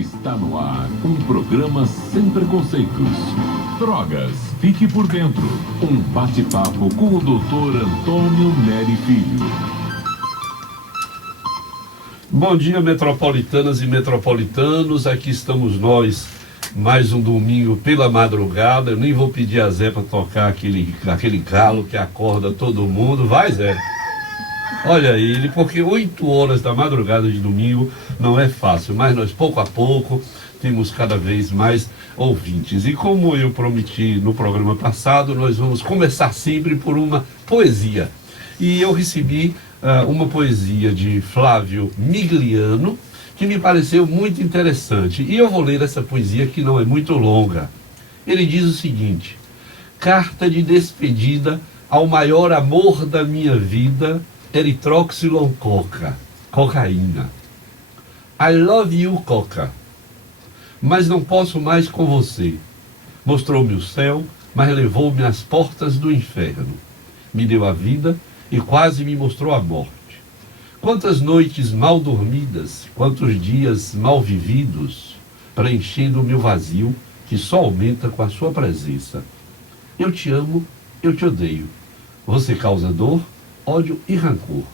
Está no ar um programa sem preconceitos. Drogas, fique por dentro. Um bate-papo com o Dr. Antônio Neri Filho. Bom dia, metropolitanas e metropolitanos. Aqui estamos nós, mais um domingo pela madrugada. Eu nem vou pedir a Zé para tocar aquele galo que acorda todo mundo. Vai, Zé. Olha ele, porque 8 horas da madrugada de domingo não é fácil, mas nós pouco a pouco temos cada vez mais ouvintes. E como eu prometi no programa passado, nós vamos começar sempre por uma poesia. E eu recebi uma poesia de Flávio Migliano, que me pareceu muito interessante. E eu vou ler essa poesia que não é muito longa. Ele diz o seguinte: carta de despedida ao maior amor da minha vida, eritroxiloncoca, cocaína. I love you, coca, mas não posso mais com você. Mostrou-me o céu, mas levou-me às portas do inferno. Me deu a vida e quase me mostrou a morte. Quantas noites mal dormidas, quantos dias mal vividos, preenchendo o meu vazio, que só aumenta com a sua presença. Eu te amo, eu te odeio. Você causa dor, ódio e rancor.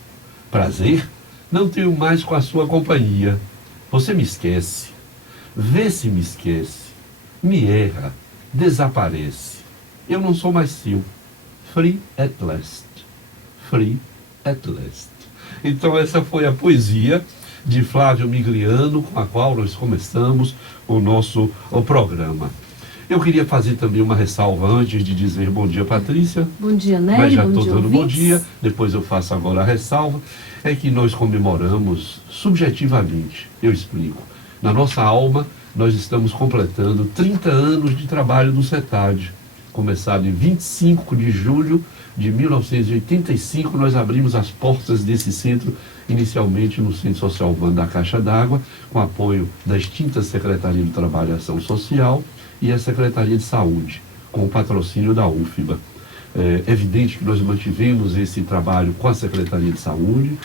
Prazer, não tenho mais com a sua companhia. Você me esquece. Vê se me esquece. Me erra, desaparece. Eu não sou mais seu. Free at last. Free at last. Então essa foi a poesia de Flávio Migliano, com a qual nós começamos o nosso programa. Eu queria fazer também uma ressalva antes de dizer bom dia, Patrícia. Bom dia, Nery. Mas já estou dando ouvintes. bom dia, depois eu faço agora a ressalva. É que nós comemoramos subjetivamente, eu explico. Na nossa alma, nós estamos completando 30 anos de trabalho do CETAD. Começado em 25 de julho de 1985, nós abrimos as portas desse centro, inicialmente no Centro Social Urbano da Caixa d'Água, com apoio da extinta Secretaria do Trabalho e Ação Social e a Secretaria de Saúde, com o patrocínio da UFBA. É evidente que nós mantivemos esse trabalho com a Secretaria de Saúde,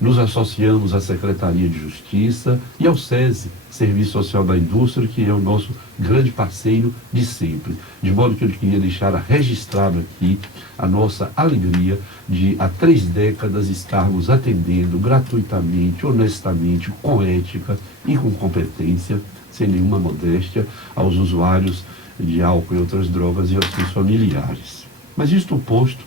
nos associamos à Secretaria de Justiça e ao SESI, Serviço Social da Indústria, que é o nosso grande parceiro de sempre. De modo que eu queria deixar registrado aqui a nossa alegria de, há 3 décadas, estarmos atendendo gratuitamente, honestamente, com ética e com competência, sem nenhuma modéstia, aos usuários de álcool e outras drogas e aos seus familiares. Mas isto posto,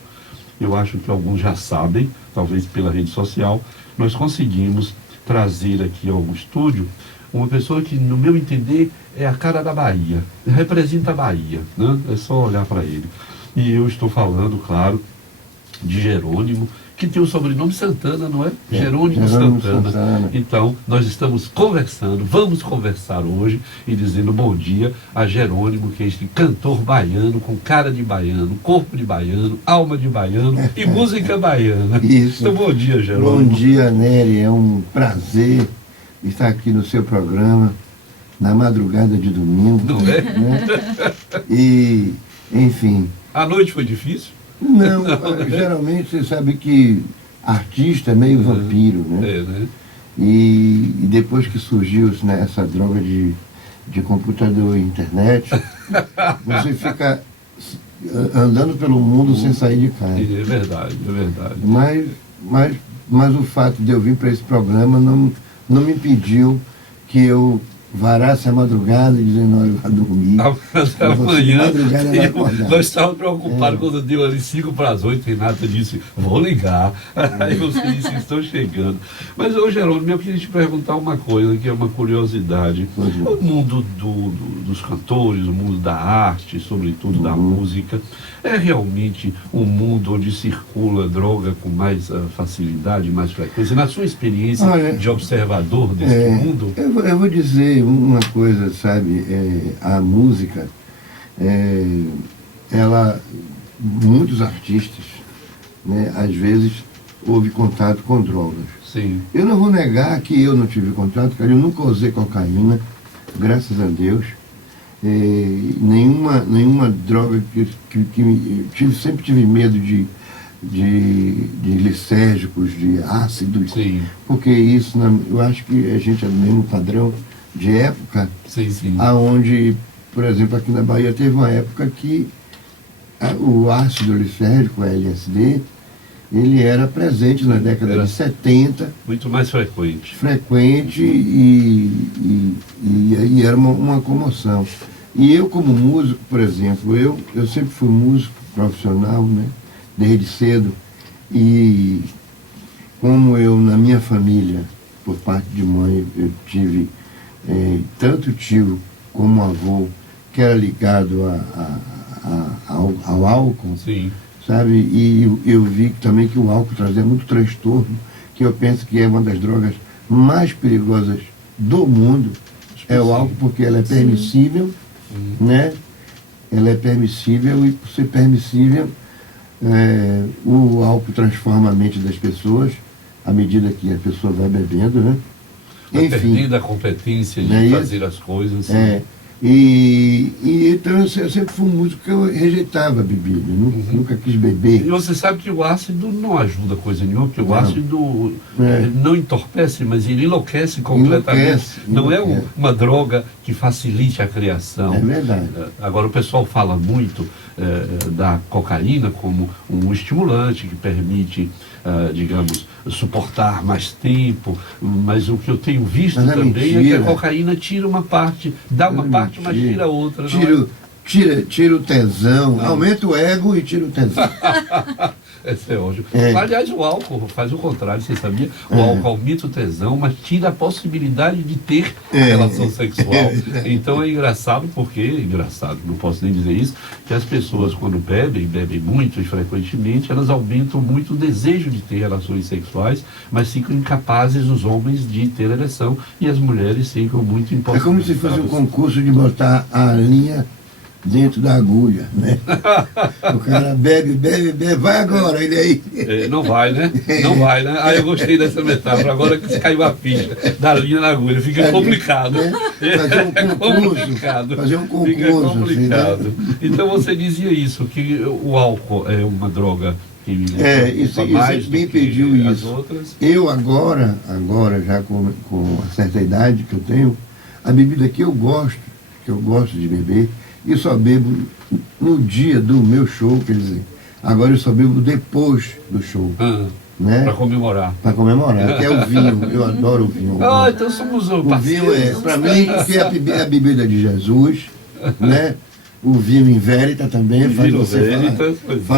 eu acho que alguns já sabem, talvez pela rede social, nós conseguimos trazer aqui ao estúdio uma pessoa que, no meu entender, é a cara da Bahia, representa a Bahia, né? É só olhar para ele. E eu estou falando, claro, de Jerônimo, que tem o sobrenome Santana, não é? Jerônimo Santana. Então, nós estamos conversando, vamos conversar hoje e dizendo bom dia a Jerônimo, que é este cantor baiano, com cara de baiano, corpo de baiano, alma de baiano e música baiana. Isso. Então, bom dia, Jerônimo. Bom dia, Nery. É um prazer estar aqui no seu programa, na madrugada de domingo. Não é? Né? E, enfim... A noite foi difícil? Não, geralmente você sabe que artista é meio vampiro, né? É, né? E depois que surgiu, né, essa droga de computador e internet, você fica andando pelo mundo sem sair de casa. É verdade, é verdade. Mas o fato de eu vir para esse programa não me impediu que eu varasse a madrugada dizendo, olha, eu vou dormir. Amanhã, nós nós estávamos preocupados quando deu ali 7:55, Renata disse, vou ligar. Aí você disse, estão chegando. Mas, ô Jerônimo, eu queria te perguntar uma coisa, que é uma curiosidade. O mundo dos cantores, o mundo da arte, sobretudo da música, é realmente um mundo onde circula droga com mais facilidade, mais frequência? Na sua experiência de observador desse mundo? Eu vou dizer uma coisa, sabe, a música, muitos artistas, né, às vezes houve contato com drogas. Sim. Eu não vou negar que eu não tive contato, cara, eu nunca usei cocaína, graças a Deus. Nenhuma droga que sempre tive medo de lisérgicos, de ácidos. Sim. Porque isso, eu acho que a gente é do mesmo padrão, de época, Sim, sim. aonde, por exemplo, aqui na Bahia teve uma época que o ácido lisérgico, o LSD, ele era presente na década de 70, Muito mais frequente. frequente e era uma comoção. E eu, como músico, por exemplo, eu sempre fui músico profissional, né, desde cedo, e como eu, na minha família, por parte de mãe, eu tive tanto tio como avô que era ligado ao álcool, Sim. sabe? E eu vi também que o álcool trazia muito transtorno, que eu penso que é uma das drogas mais perigosas do mundo, é o álcool, porque ela é permissível, né? Ela é permissível e, por ser permissível, o álcool transforma a mente das pessoas à medida que a pessoa vai bebendo, né? Vai perdendo a competência de Não é fazer as coisas. Então eu sempre fui um músico que eu rejeitava a bebida, nunca quis beber. E você sabe que o ácido não ajuda coisa nenhuma, porque o Não. ácido não entorpece, mas ele enlouquece completamente. Não é uma droga que facilite a criação. É verdade. Agora o pessoal fala muito da cocaína como um estimulante que permite, digamos, suportar mais tempo, mas o que eu tenho visto Mas é também é que a mentira. cocaína tira uma parte, dá uma parte, mas tira outra. não é? Tira o tesão, aumenta o ego e tira o tesão. Esse é ótimo. É. Aliás, o álcool faz o contrário, você sabia? O álcool aumenta o tesão, mas tira a possibilidade de ter relação sexual. Então é engraçado, não posso nem dizer isso, que as pessoas quando bebem muito e frequentemente, elas aumentam muito o desejo de ter relações sexuais, mas ficam incapazes os homens de ter ereção e as mulheres ficam muito É impossibilitadas. como se fosse um concurso de botar a linha dentro da agulha, né? O cara bebe, vai agora, ele aí. Não vai, né? Não vai, né? Eu gostei dessa metáfora. Agora que caiu a ficha da linha na agulha, fica complicado. Fazer um concurso. Fazer um concurso. Fica complicado. Assim, né? Então você dizia isso, que o álcool é uma droga que Isso mais me do que impediu as isso. outras. Eu agora já com a certa idade que eu tenho, a bebida que eu gosto de beber, eu só bebo no dia do meu show, quer dizer, agora eu só bebo depois do show, né? Para comemorar. Para comemorar, que é o vinho, eu adoro o vinho. Então somos O vinho parceiros. para mim, que é a bebida de Jesus, né? O vinho em vérita também faz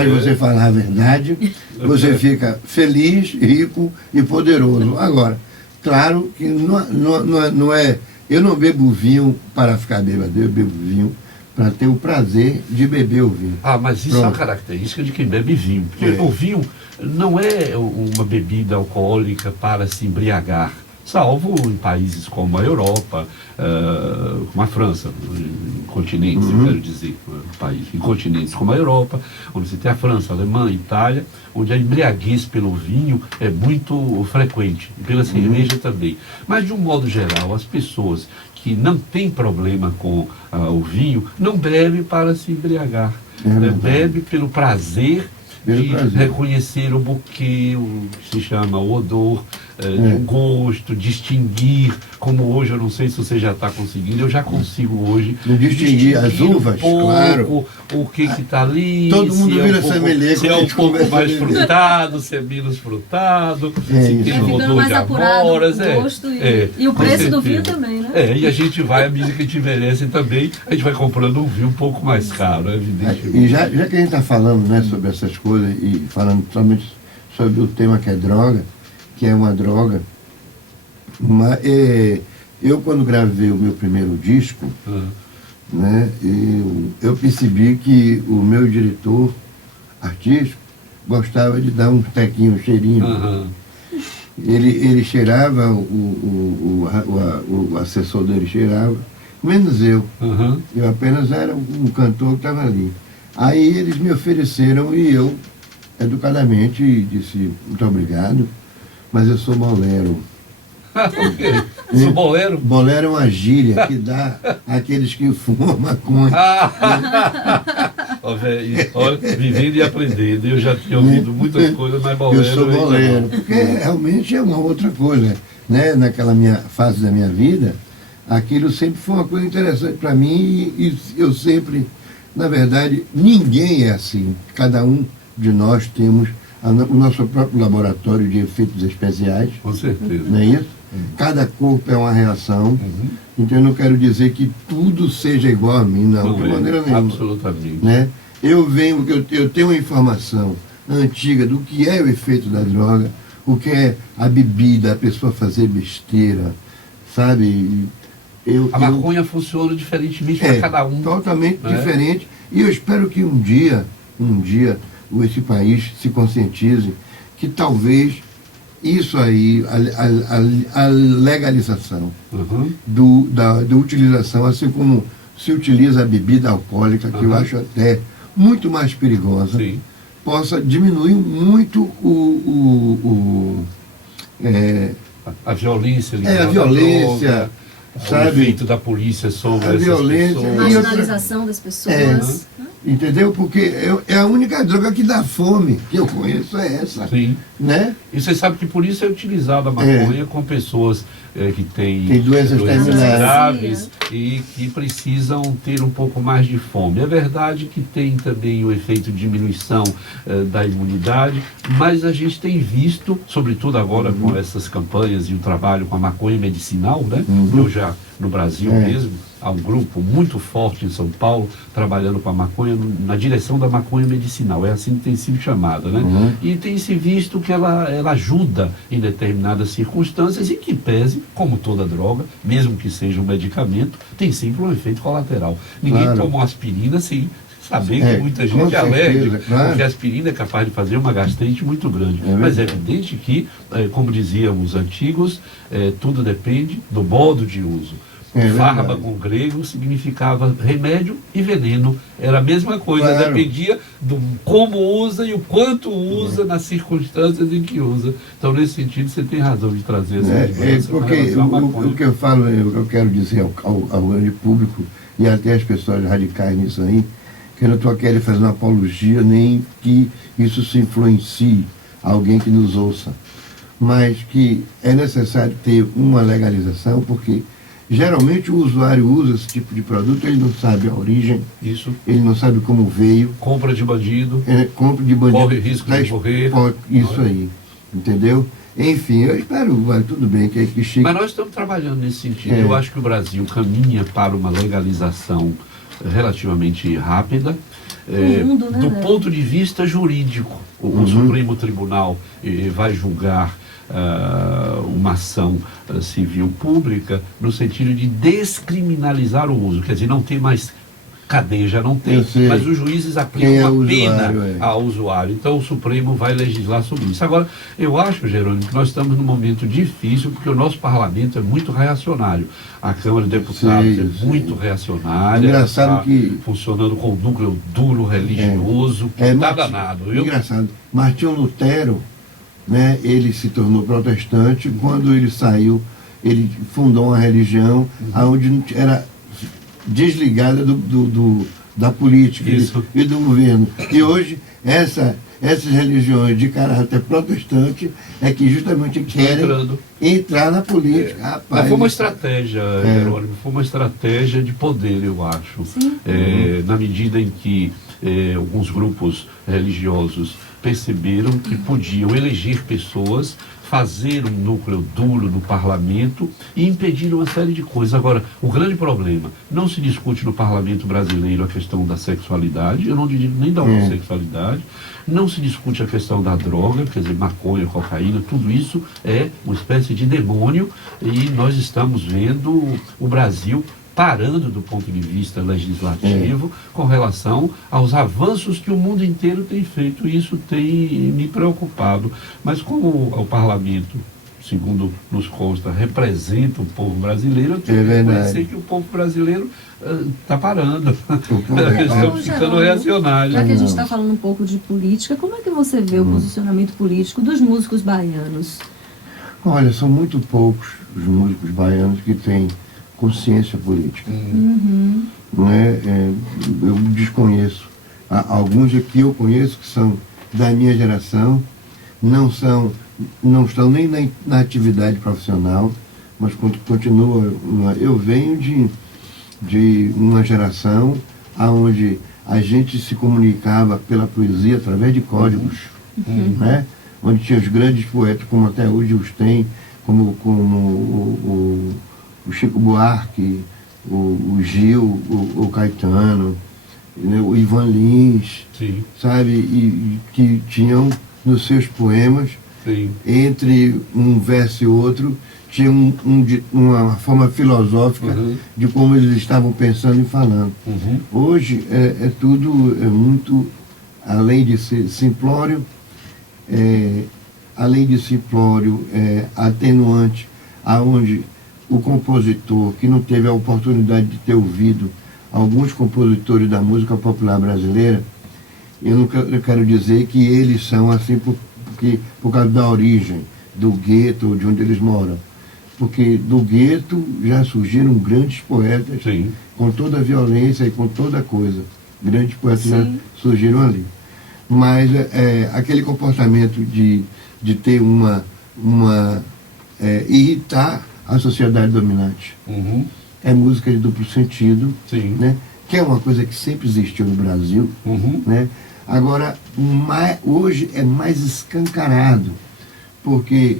você falar a verdade, você fica feliz, rico e poderoso. Agora, claro que não é, eu não bebo vinho para ficar bêbado, eu bebo vinho para ter o prazer de beber o vinho. Mas isso é uma característica de quem bebe vinho. Porque o vinho não é uma bebida alcoólica para se embriagar, salvo em países como a Europa, como a França, em continentes, eu quero dizer, em continentes como a Europa, onde você tem a França, a Alemanha, a Itália, onde a embriaguez pelo vinho é muito frequente, e pela cerveja também. Mas, de um modo geral, as pessoas que não têm problema com o vinho não bebem para se embriagar, bebe pelo prazer de reconhecer o buquê, o que se chama o odor, o gosto, distinguir, como hoje, eu não sei se você já está conseguindo, eu já consigo hoje distinguir as uvas, claro. O que está ali, todo mundo vira sommelier, se é um pouco mais frutado, se é menos frutado, se tem um odor de amoras, e o preço do vinho também, né? E a gente vai, à medida que a gente envelhece também, a gente vai comprando um vinho um pouco mais caro, evidentemente. E já que a gente está falando, né, sobre essas coisas e falando somente sobre o tema que é droga, que é uma droga, eu quando gravei o meu primeiro disco, né, eu percebi que o meu diretor artístico gostava de dar um tequinho, um cheirinho. Ele cheirava, o assessor dele cheirava, menos eu. Eu apenas era um cantor que estava ali. Aí eles me ofereceram e eu, educadamente, disse muito obrigado, mas eu sou bolero. Sou bolero? Bolero é uma gíria que dá àqueles que fumam maconha. Olha, vivendo e aprendendo. Eu já tinha ouvido muitas coisas, mas bolero... Eu sou bolero, porque realmente é uma outra coisa. Né? Naquela minha fase da minha vida, aquilo sempre foi uma coisa interessante para mim e eu sempre, na verdade, ninguém é assim. Cada um de nós temos o nosso próprio laboratório de efeitos especiais. Com certeza. Não é isso? Cada corpo é uma reação. Então eu não quero dizer que tudo seja igual a mim, não, de maneira nenhuma. Absolutamente. Né? Eu tenho uma informação antiga do que é o efeito da droga, o que é a bebida, a pessoa fazer besteira, sabe? A maconha funciona diferentemente para cada um. Totalmente diferente. E eu espero que um dia, esse país se conscientize que talvez isso aí, a legalização da utilização, assim como se utiliza a bebida alcoólica, que eu acho até muito mais perigosa, possa diminuir muito a violência. A violência, droga, sabe? O efeito da polícia sobre a violência, pessoas. A marginalização das pessoas. Entendeu? Porque é a única droga que dá fome que eu conheço, é essa. Sim. Né? E você sabe que por isso é utilizada a maconha com pessoas que têm doenças graves e que precisam ter um pouco mais de fome. É verdade que tem também o efeito de diminuição da imunidade, mas a gente tem visto, sobretudo agora com essas campanhas e o trabalho com a maconha medicinal, né? Eu já, no Brasil mesmo, há um grupo muito forte em São Paulo trabalhando com a maconha na direção da maconha medicinal, é assim que tem sido chamada, né? E tem se visto que ela ajuda em determinadas circunstâncias e que pese, como toda droga, mesmo que seja um medicamento, tem sempre um efeito colateral. Ninguém toma uma aspirina sem saber que muita gente é alérgica, porque a aspirina é capaz de fazer uma gastrite muito grande. Mas é evidente que, como diziam os antigos, tudo depende do modo de uso. Fármaco grego significava remédio e veneno. Era a mesma coisa, dependia do como usa e o quanto usa nas circunstâncias em que usa. Então, nesse sentido, você tem razão de trazer essa diferença. Porque o que eu falo, o que eu quero dizer ao grande público e até as pessoas radicais nisso aí, que eu não estou querendo fazer uma apologia, nem que isso se influencie alguém que nos ouça, mas que é necessário ter uma legalização, porque geralmente o usuário usa esse tipo de produto, ele não sabe a origem, ele não sabe como veio. Compra de bandido. Compra de bandido. Corre risco de morrer. Isso aí, entendeu? Enfim, eu espero, tudo bem, que chegue. Mas nós estamos trabalhando nesse sentido. Eu acho que o Brasil caminha para uma legalização relativamente rápida. Do ponto de vista jurídico, o Supremo Tribunal vai julgar uma ação civil pública no sentido de descriminalizar o uso, quer dizer, não tem mais cadeia, já não tem, mas os juízes aplicam uma pena ao usuário. Então o Supremo vai legislar sobre isso. Agora, eu acho, Jerônimo, que nós estamos num momento difícil, porque o nosso parlamento é muito reacionário. A Câmara de Deputados é muito reacionária, engraçado que funcionando com um núcleo duro, religioso, que está danado. Engraçado. Martinho Lutero, né, ele se tornou protestante. Quando ele saiu, ele fundou uma religião onde era desligada da política e do governo. E hoje, essas religiões de caráter protestante é que justamente querem entrar na política. Rapaz, mas foi uma estratégia, Jerônimo, foi uma estratégia de poder, eu acho. Na medida em que alguns grupos religiosos perceberam que podiam eleger pessoas, fazer um núcleo duro no parlamento e impedir uma série de coisas. Agora, o grande problema, não se discute no parlamento brasileiro a questão da sexualidade, eu não digo nem da homossexualidade, não se discute a questão da droga, quer dizer, maconha, cocaína, tudo isso é uma espécie de demônio e nós estamos vendo o Brasil parando do ponto de vista legislativo com relação aos avanços que o mundo inteiro tem feito, e isso tem me preocupado. Mas como o parlamento, segundo nos consta, representa o povo brasileiro, eu tenho que reconhecer que o povo brasileiro está parando. Estamos ficando reacionários. Já que a gente está falando um pouco de política, como é que você vê o posicionamento político dos músicos baianos? Olha, são muito poucos os músicos baianos que têm consciência política. Eu desconheço. Alguns que eu conheço que são da minha geração, não estão nem na atividade profissional, mas continua. Eu venho de uma geração onde a gente se comunicava pela poesia através de códigos, né? Onde tinha os grandes poetas, como até hoje os tem, como o Chico Buarque, o Gil, o Caetano, né? O Ivan Lins, Sim. sabe? E que tinham nos seus poemas, Sim. entre um verso e outro, tinha uma forma filosófica de como eles estavam pensando e falando. Hoje é tudo muito, além de ser simplório, atenuante, aonde o compositor que não teve a oportunidade de ter ouvido alguns compositores da música popular brasileira, eu quero dizer que eles são assim por causa da origem, do gueto, de onde eles moram. Porque do gueto já surgiram grandes poetas, Sim. com toda a violência e com toda a coisa. Grandes poetas já surgiram ali. Mas aquele comportamento de ter irritar a sociedade dominante. É música de duplo sentido, Sim. né? Que é uma coisa que sempre existiu no Brasil, né? Agora, hoje é mais escancarado, porque,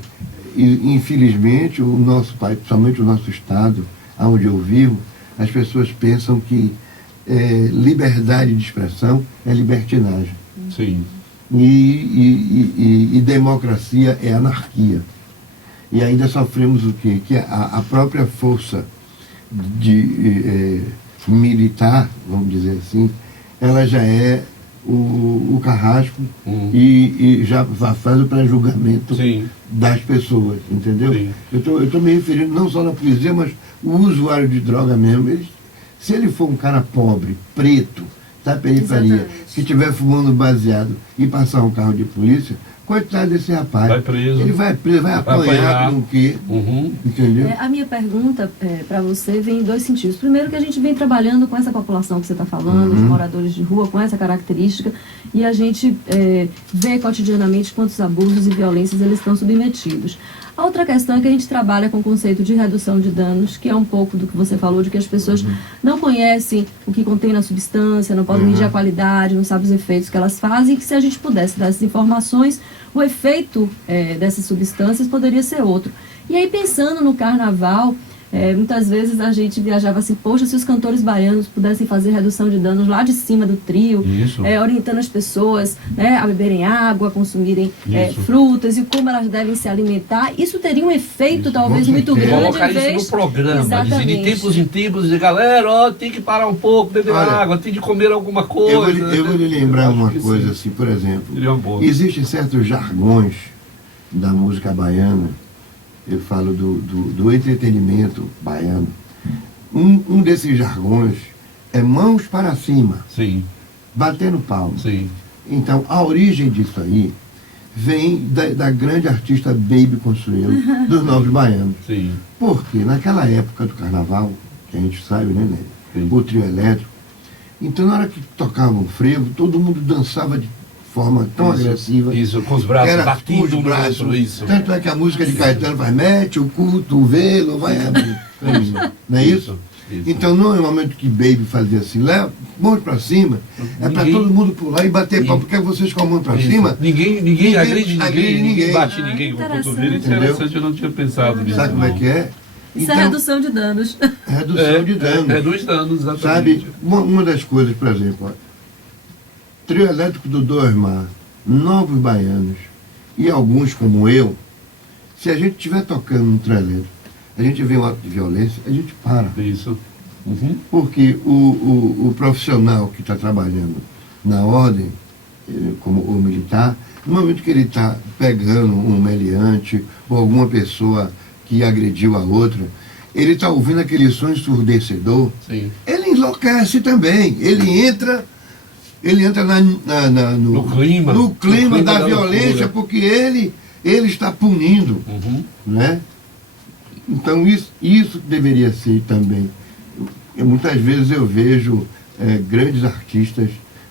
infelizmente, o nosso país, principalmente o nosso estado, onde eu vivo, as pessoas pensam que liberdade de expressão é libertinagem. Sim. E democracia é anarquia. E ainda sofremos o quê? Que a própria força militar, vamos dizer assim, ela já é o carrasco e já faz o pré-julgamento das pessoas, entendeu? Sim. Eu estou me referindo não só na poesia, mas o usuário de droga mesmo. Se ele for um cara pobre, preto, da periferia, Exatamente. que estiver fumando baseado e passar um carro de polícia, coitado desse rapaz. Vai preso. Ele vai preso, vai apanhar com o quê? Entendeu? A minha pergunta para você vem em dois sentidos. Primeiro, que a gente vem trabalhando com essa população que você está falando, os moradores de rua, com essa característica, e a gente vê cotidianamente quantos abusos e violências eles estão submetidos. A outra questão é que a gente trabalha com o conceito de redução de danos, que é um pouco do que você falou, de que as pessoas não conhecem o que contém na substância, não podem medir a qualidade, não sabem os efeitos que elas fazem, e que se a gente pudesse dar essas informações, o efeito dessas substâncias poderia ser outro. E aí, pensando no carnaval, muitas vezes a gente viajava assim, poxa, se os cantores baianos pudessem fazer redução de danos lá de cima do trio, orientando as pessoas, né, a beberem água, a consumirem frutas e como elas devem se alimentar, isso teria um efeito talvez muito grande. Colocar isso no programa, dizendo de tempos em tempos, dizer, galera, tem que parar um pouco, beber água, tem de comer alguma coisa. Eu vou lhe lembrar uma coisa assim, por exemplo, existem certos jargões da música baiana. Eu falo do entretenimento baiano. Um desses jargões é mãos para cima, batendo palma. Então, a origem disso aí vem da grande artista Baby Consuelo, dos Novos Baianos. Porque naquela época do carnaval, que a gente sabe, né, o trio elétrico, então na hora que tocavam o frevo, todo mundo dançava de forma tão agressiva. Isso, com os braços batindo no braço, isso. Tanto é que a música de Caetano faz, mete o cotovelo, vai abrir. Não é isso? Então, não é o momento que Baby fazia assim, leva, mão para cima, é para todo mundo pular e bater pau, porque vocês com a mão para cima. Ninguém agride ninguém, bate ninguém com o Interessante. cotovelo. Interessante, eu não tinha pensado nisso. Sabe como é que é? Isso é redução de danos. Redução de danos. Reduz danos, exatamente. Sabe, uma das coisas, por exemplo, trio elétrico do Dormar, Novos Baianos e alguns como eu, se a gente estiver tocando no trio elétrico, a gente vê um ato de violência, a gente para. Isso. Porque o profissional que está trabalhando na ordem, como o militar, no momento que ele está pegando um meliante ou alguma pessoa que agrediu a outra, ele está ouvindo aquele som ensurdecedor, ele enlouquece também, ele entra no clima da violência, porque ele está punindo, né? Então isso deveria ser também. Muitas vezes eu vejo grandes artistas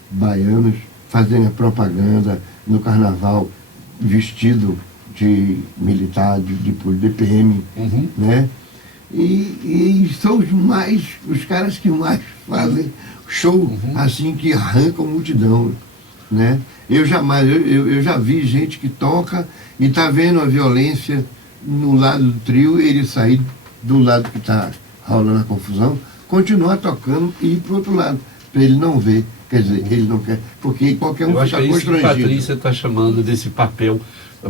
baianos fazendo a propaganda no carnaval vestido de militar, de PM, né? e são os caras que mais fazem show, assim, que arrancam multidão, né? Eu já vi gente que toca e está vendo a violência no lado do trio, ele sair do lado que está rolando a confusão, continuar tocando e ir para o outro lado, para ele não ver. Quer dizer, ele não quer, porque qualquer um fica constrangido. Eu acho que é isso que a Patrícia está chamando desse papel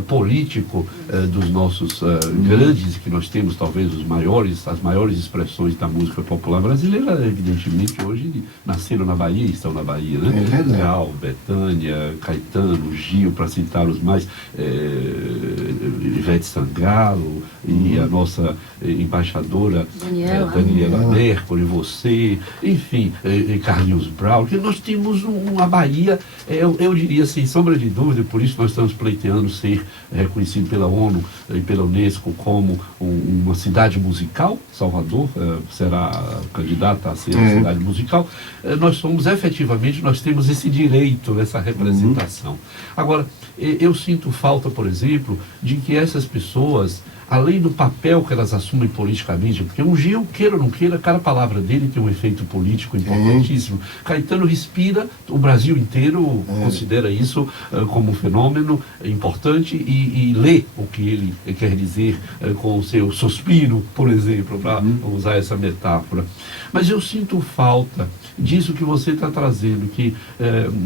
político dos nossos grandes, que nós temos talvez as maiores expressões da música popular brasileira, evidentemente hoje nasceram na Bahia e estão na Bahia, né? É verdade. Gal, Bethânia, Caetano, Gil, para citar os mais, Ivete Sangalo e a nossa embaixadora Daniela Mercury, você, enfim, Carlinhos Brown, que nós temos uma Bahia, eu diria sem sombra de dúvida, por isso nós estamos pleiteando ser reconhecido pela ONU e pela Unesco como uma cidade musical. Salvador será candidata a ser uma cidade musical. Nós temos esse direito, essa representação. Agora, eu sinto falta, por exemplo, de que essas pessoas, além do papel que elas assumem politicamente, porque um Gil, queira ou não queira, cada palavra dele tem um efeito político importantíssimo. Caetano respira, o Brasil inteiro considera isso como um fenômeno importante e lê o que ele quer dizer com o seu suspiro, por exemplo, para usar essa metáfora. Mas eu sinto falta disso que você está trazendo, que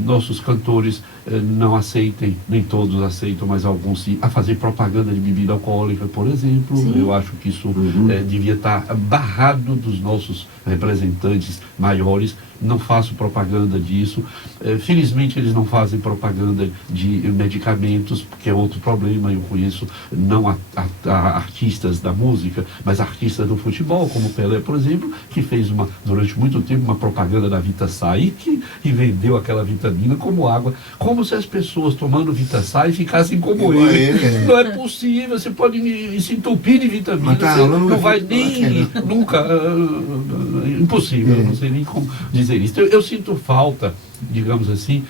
nossos cantores não aceitem, nem todos aceitam, mas alguns sim, a fazer propaganda de bebida alcoólica, por exemplo. Sim. Eu acho que isso devia estar barrado dos nossos representantes maiores. Não faço propaganda disso. Felizmente eles não fazem propaganda de medicamentos, porque é outro problema. Eu conheço não a artistas da música, mas artistas do futebol, como Pelé, por exemplo, que fez durante muito tempo uma propaganda da Vitasay e vendeu aquela vitamina como água, como se as pessoas tomando Vitasay ficassem como ele. Não é possível, você pode se entupir de vitamina, você não vai nem nunca, impossível, não sei nem como dizer isso. Eu sinto falta, digamos assim,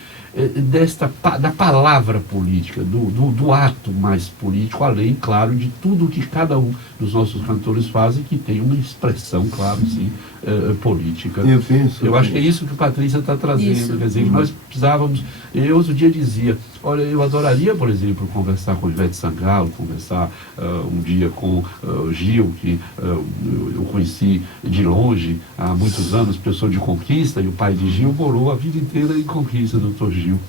da palavra política, do ato mais político, além, claro, de tudo que cada um dos nossos cantores fazem, que tem uma expressão, claro, sim, política. Eu acho que é isso que a Patrícia está trazendo. Isso. Quer dizer, que nós precisávamos. Eu outro dia dizia, olha, eu adoraria, por exemplo, conversar com Ivete Sangalo, conversar um dia com Gil, que eu conheci de longe há muitos anos, pessoa de Conquista, e o pai de Gil morou a vida inteira em Conquista, Dr. Gil.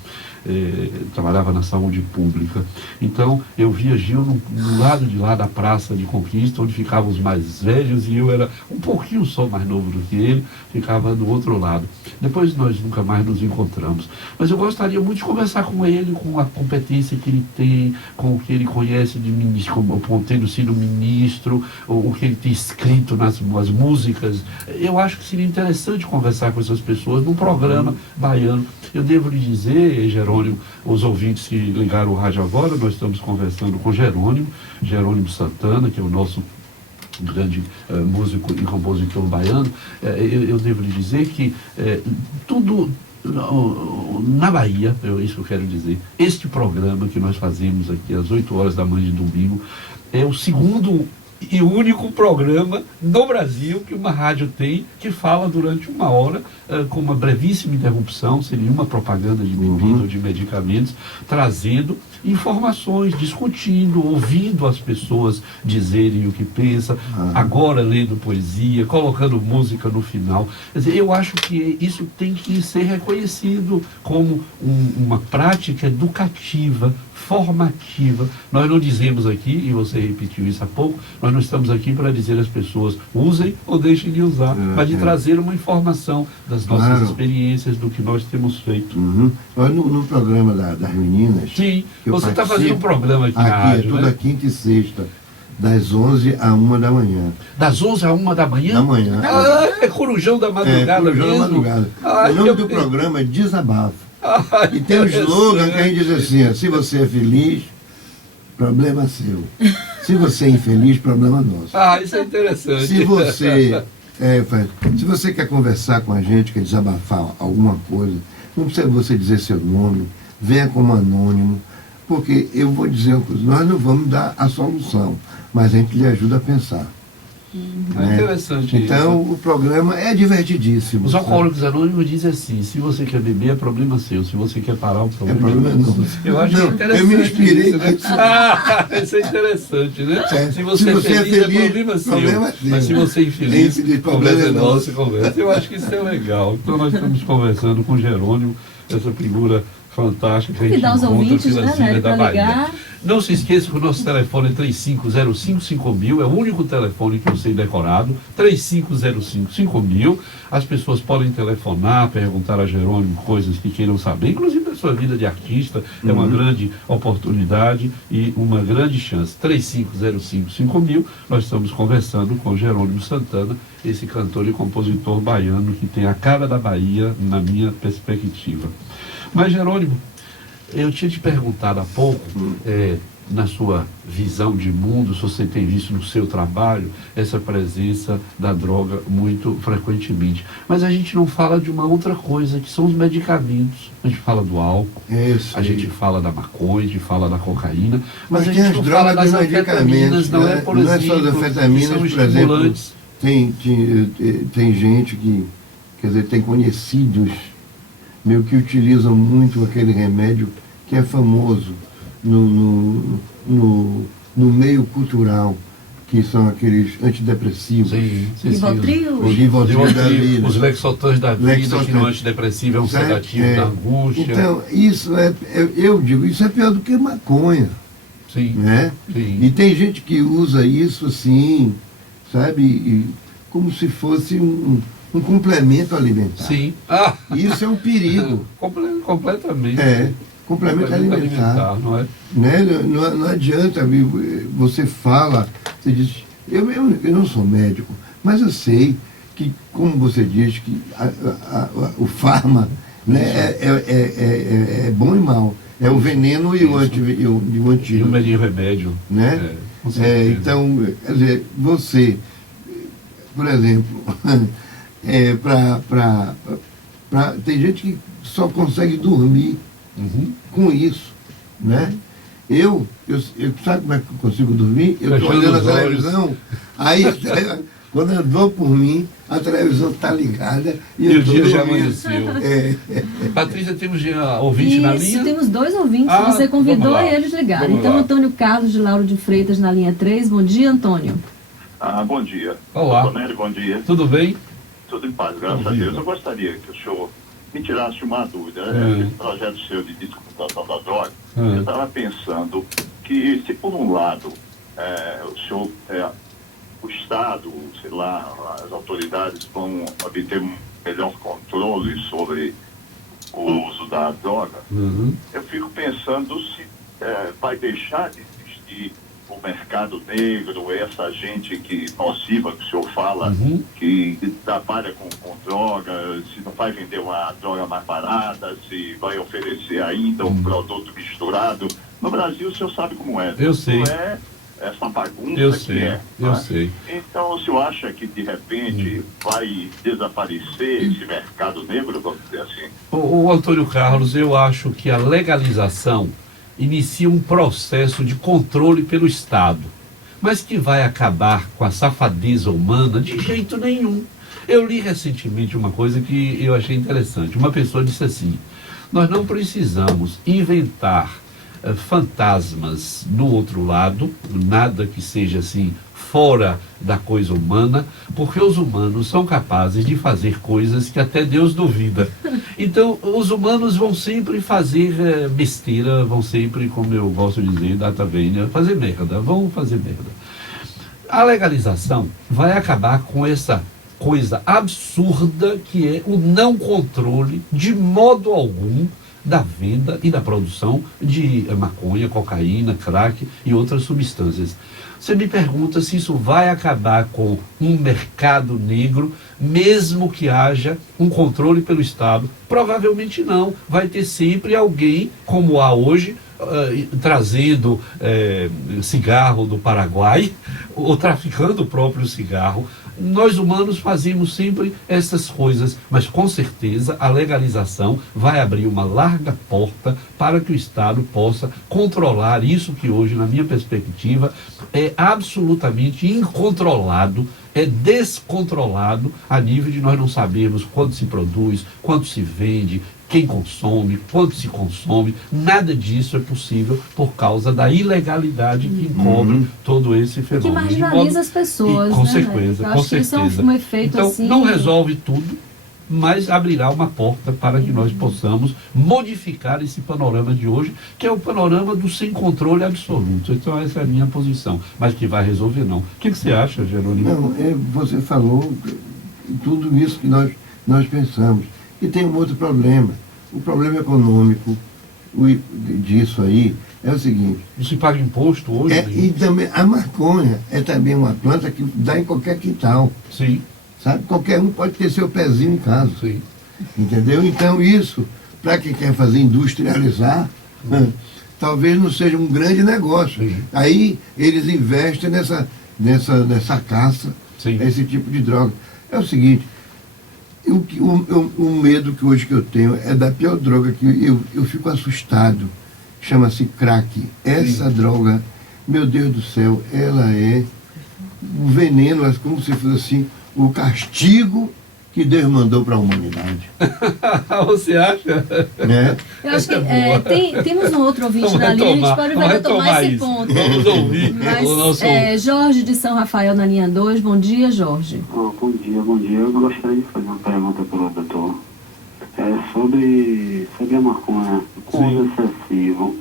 Trabalhava na saúde pública. Então eu via Gil no lado de lá da Praça de Conquista, onde ficavam os mais velhos, e eu era um pouquinho só mais novo do que ele, ficava do outro lado. Depois nós nunca mais nos encontramos. Mas eu gostaria muito de conversar com ele, com a competência que ele tem, com o que ele conhece de ministro, como tendo sido ministro, o que ele tem escrito nas músicas. Eu acho que seria interessante conversar com essas pessoas num programa baiano. Eu devo lhe dizer, Jerônimo, os ouvintes que ligaram o rádio agora, nós estamos conversando com Jerônimo Santana, que é o nosso grande músico e compositor baiano. Eu devo lhe dizer que tudo na Bahia, isso que eu quero dizer, este programa que nós fazemos aqui às 8 horas da manhã de domingo é o segundo e o único programa no Brasil que uma rádio tem que fala durante 1 hora, com uma brevíssima interrupção, seria uma propaganda de bebida ou de medicamentos, trazendo informações, discutindo, ouvindo as pessoas dizerem o que pensam, agora lendo poesia, colocando música no final. Quer dizer, eu acho que isso tem que ser reconhecido como uma prática educativa, formativa. Nós não dizemos aqui, e você repetiu isso há pouco, nós não estamos aqui para dizer às pessoas usem ou deixem de usar, mas de trazer uma informação das nossas experiências, do que nós temos feito. No programa das meninas... Sim, você está fazendo um programa aqui na rádio, toda quinta e sexta, das 11 à 1 da manhã. Das 11 à 1 da manhã? Da manhã. É Corujão da Madrugada mesmo? Da madrugada. O nome do programa é Desabafo. E tem um slogan que a gente diz assim, se você é feliz, problema seu. Se você é infeliz, problema nosso. Isso é interessante. Se você quer conversar com a gente, quer desabafar alguma coisa, não precisa você dizer seu nome, venha como anônimo, porque eu vou dizer uma coisa, nós não vamos dar a solução, mas a gente lhe ajuda a pensar. né? Interessante então, isso. o programa é divertidíssimo. Os alcoólicos anônimos dizem assim: se você quer beber, é problema seu. Se você quer parar, o problema É problema seu. não. Eu acho que é interessante. Eu me inspirei isso, né? nisso. Isso é interessante, né? É. Se você é feliz, é problema seu. Problema seu. Mas se você é infeliz, Infeliz, problema é problema nosso. Conversa. Eu acho que isso é legal. Então, nós estamos conversando com Jerônimo, essa figura fantástica que a gente Convidar os encontra ouvintes, pelas né, ilhas da para Bahia. ligar. Não se esqueça que o nosso telefone é 35055000, é o único telefone que eu sei decorado, 35055000. As pessoas podem telefonar, perguntar a Jerônimo coisas que queiram saber, inclusive da sua vida de artista, é uma grande oportunidade e uma grande chance. 35055000, nós estamos conversando com Jerônimo Santana, esse cantor e compositor baiano que tem a cara da Bahia na minha perspectiva. Mas, Jerônimo, eu tinha te perguntado há pouco, na sua visão de mundo, se você tem visto no seu trabalho essa presença da droga muito frequentemente. Mas a gente não fala de uma outra coisa, que são os medicamentos. A gente fala do álcool, a gente fala da maconha, a gente fala da cocaína, mas a gente não fala das anfetaminas, não é, por exemplo, não é só as anfetaminas, que são por exemplo, estimulantes. tem gente que, quer dizer, tem conhecidos meio que utilizam muito aquele remédio que é famoso no meio cultural, que são aqueles antidepressivos. Sim, Rivotril. Os Rivotril da vida. Os Lexotans da vida, Lexotan. que no antidepressivo é um sedativo da angústia. Então, isso eu digo, isso é pior do que maconha. Sim, Né? sim. E tem gente que usa isso assim, sabe, como se fosse um complemento alimentar. Sim. Isso é um perigo. Completamente. Complemento alimentar. não é? Né? Não adianta, você fala, você diz, eu não sou médico, mas eu sei que, como você diz, que o farma, né, é bom e mal. É o veneno e o antídoto. E o melhor remédio. Né? Com certeza. Então, quer dizer, você, por exemplo, tem gente que só consegue dormir com isso, né? Eu sabe como é que eu consigo dormir? Eu estou olhando a televisão, aí quando eu dou por mim, a televisão está ligada e o dia já amanheceu. Patrícia, temos ouvinte na linha? Temos 2 ouvintes que você convidou e eles ligaram. Então, Antônio Carlos de Lauro de Freitas na linha 3. Bom dia, Antônio. Bom dia. Olá. Nery, bom dia. Tudo bem? Tudo em paz, graças a Deus. Eu gostaria que o senhor me tirasse uma dúvida. Esse projeto seu de descomputação da droga, eu estava pensando que, se por um lado o senhor, o Estado, sei lá, as autoridades vão obter um melhor controle sobre o uso da droga, eu fico pensando se vai deixar de existir o mercado negro, essa gente nociva que o senhor fala, que trabalha com droga, se não vai vender uma droga mais barata, se vai oferecer ainda um produto misturado. No Brasil, o senhor sabe como é. Eu sei. Não é essa bagunça Eu que sei, é. eu Né? sei. Então, o senhor acha que, de repente, vai desaparecer esse mercado negro, vamos dizer assim? O Antônio Carlos, eu acho que a legalização inicia um processo de controle pelo Estado, mas que vai acabar com a safadeza humana de jeito nenhum. Eu li recentemente uma coisa que eu achei interessante. Uma pessoa disse assim: nós não precisamos inventar fantasmas no outro lado, nada que seja assim fora da coisa humana, porque os humanos são capazes de fazer coisas que até Deus duvida. Então, os humanos vão sempre fazer besteira, vão sempre, como eu gosto de dizer, data vênia, fazer merda, vão fazer merda. A legalização vai acabar com essa coisa absurda que é o não controle, de modo algum, da venda e da produção de maconha, cocaína, crack e outras substâncias. Você me pergunta se isso vai acabar com um mercado negro, mesmo que haja um controle pelo Estado? Provavelmente não. Vai ter sempre alguém, como há hoje, trazendo cigarro do Paraguai, ou traficando o próprio cigarro nós humanos fazemos sempre essas coisas, mas com certeza a legalização vai abrir uma larga porta para que o Estado possa controlar isso que hoje, na minha perspectiva, é absolutamente incontrolado, é descontrolado a nível de nós não sabermos quanto se produz, quanto se vende, quem consome, quanto se consome. Nada disso é possível por causa da ilegalidade que encobre todo esse fenômeno. Que marginaliza as pessoas, com né? certeza, Eu com acho que isso certeza. é um efeito então, assim... não resolve tudo, mas abrirá uma porta para que nós possamos modificar esse panorama de hoje, que é o panorama do sem controle absoluto. Então essa é a minha posição, mas que vai resolver não. O que você acha, Jerônimo? Não, você falou tudo isso que nós pensamos. E tem um outro problema. O problema econômico disso aí é o seguinte. Não se paga imposto hoje? E também a maconha é também uma planta que dá em qualquer quintal. Sim. Sabe? Qualquer um pode ter seu pezinho em casa. Sim. Entendeu? Então isso, para quem quer fazer industrializar, talvez não seja um grande negócio. Sim. Aí eles investem nessa caça, Sim. esse tipo de droga. É o seguinte, o medo que hoje que eu tenho é da pior droga, que eu fico assustado. Chama-se crack. Essa droga, meu Deus do céu, ela é o veneno, como se fosse assim, o castigo que Deus mandou para a humanidade. Você acha? Né? Eu acho que temos um outro ouvinte na linha, a gente pode retomar esse ponto. Vamos ouvir Mas, o nosso... Jorge de São Rafael na linha 2, bom dia, Jorge. Bom dia. Eu gostaria de fazer uma pergunta para o doutor. Sobre a maconha, com uso excessivo,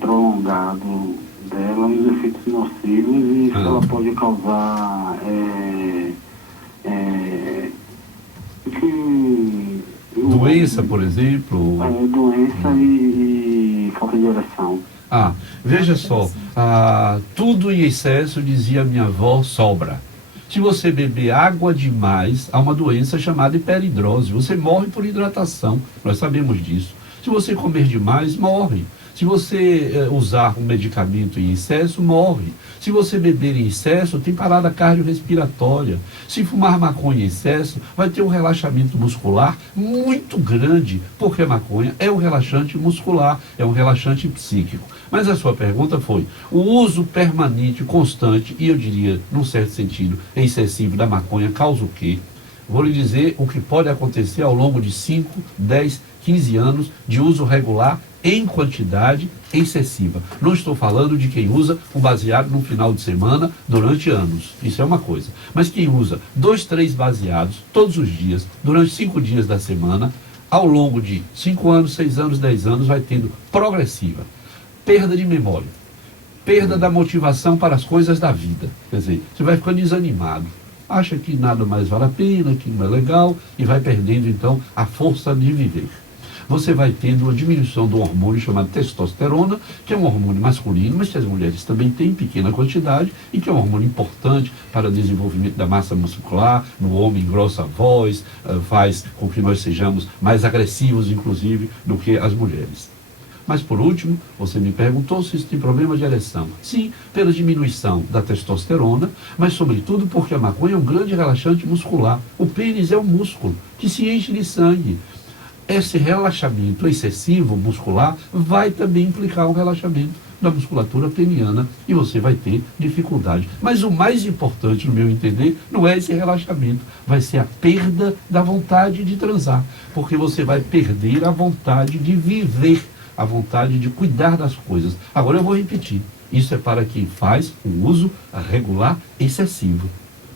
prolongado dela, os efeitos nocivos e se ela pode causar doença, por exemplo? Doença e falta de ereção. Veja só, tudo em excesso, dizia minha avó, sobra. Se você beber água demais, há uma doença chamada hiperidrose. Você morre por hidratação, nós sabemos disso. Se você comer demais, morre. Se você usar um medicamento em excesso, morre. Se você beber em excesso, tem parada cardiorrespiratória. Se fumar maconha em excesso, vai ter um relaxamento muscular muito grande, porque a maconha é um relaxante muscular, é um relaxante psíquico. Mas a sua pergunta foi, o uso permanente, constante, e eu diria, num certo sentido, excessivo da maconha causa o quê? Vou lhe dizer o que pode acontecer ao longo de 5, 10, 15 anos de uso regular em quantidade excessiva. Não estou falando de quem usa um baseado no final de semana durante anos. Isso é uma coisa. Mas quem usa 2, 3 baseados todos os dias, durante 5 dias da semana, ao longo de 5 anos, 6 anos, 10 anos, vai tendo progressiva perda de memória, perda da motivação para as coisas da vida. Quer dizer, você vai ficando desanimado, acha que nada mais vale a pena, que não é legal, e vai perdendo então a força de viver. Você vai tendo uma diminuição do hormônio chamado testosterona, que é um hormônio masculino, mas que as mulheres também têm em pequena quantidade, e que é um hormônio importante para o desenvolvimento da massa muscular. No homem engrossa a voz, faz com que nós sejamos mais agressivos, inclusive, do que as mulheres. Mas, por último, você me perguntou se isso tem problema de ereção. Sim, pela diminuição da testosterona, mas, sobretudo, porque a maconha é um grande relaxante muscular. O pênis é um músculo que se enche de sangue. Esse relaxamento excessivo muscular vai também implicar um relaxamento da musculatura peniana e você vai ter dificuldade. Mas o mais importante, no meu entender, não é esse relaxamento, vai ser a perda da vontade de transar, porque você vai perder a vontade de viver, a vontade de cuidar das coisas. Agora eu vou repetir, isso é para quem faz o uso regular excessivo.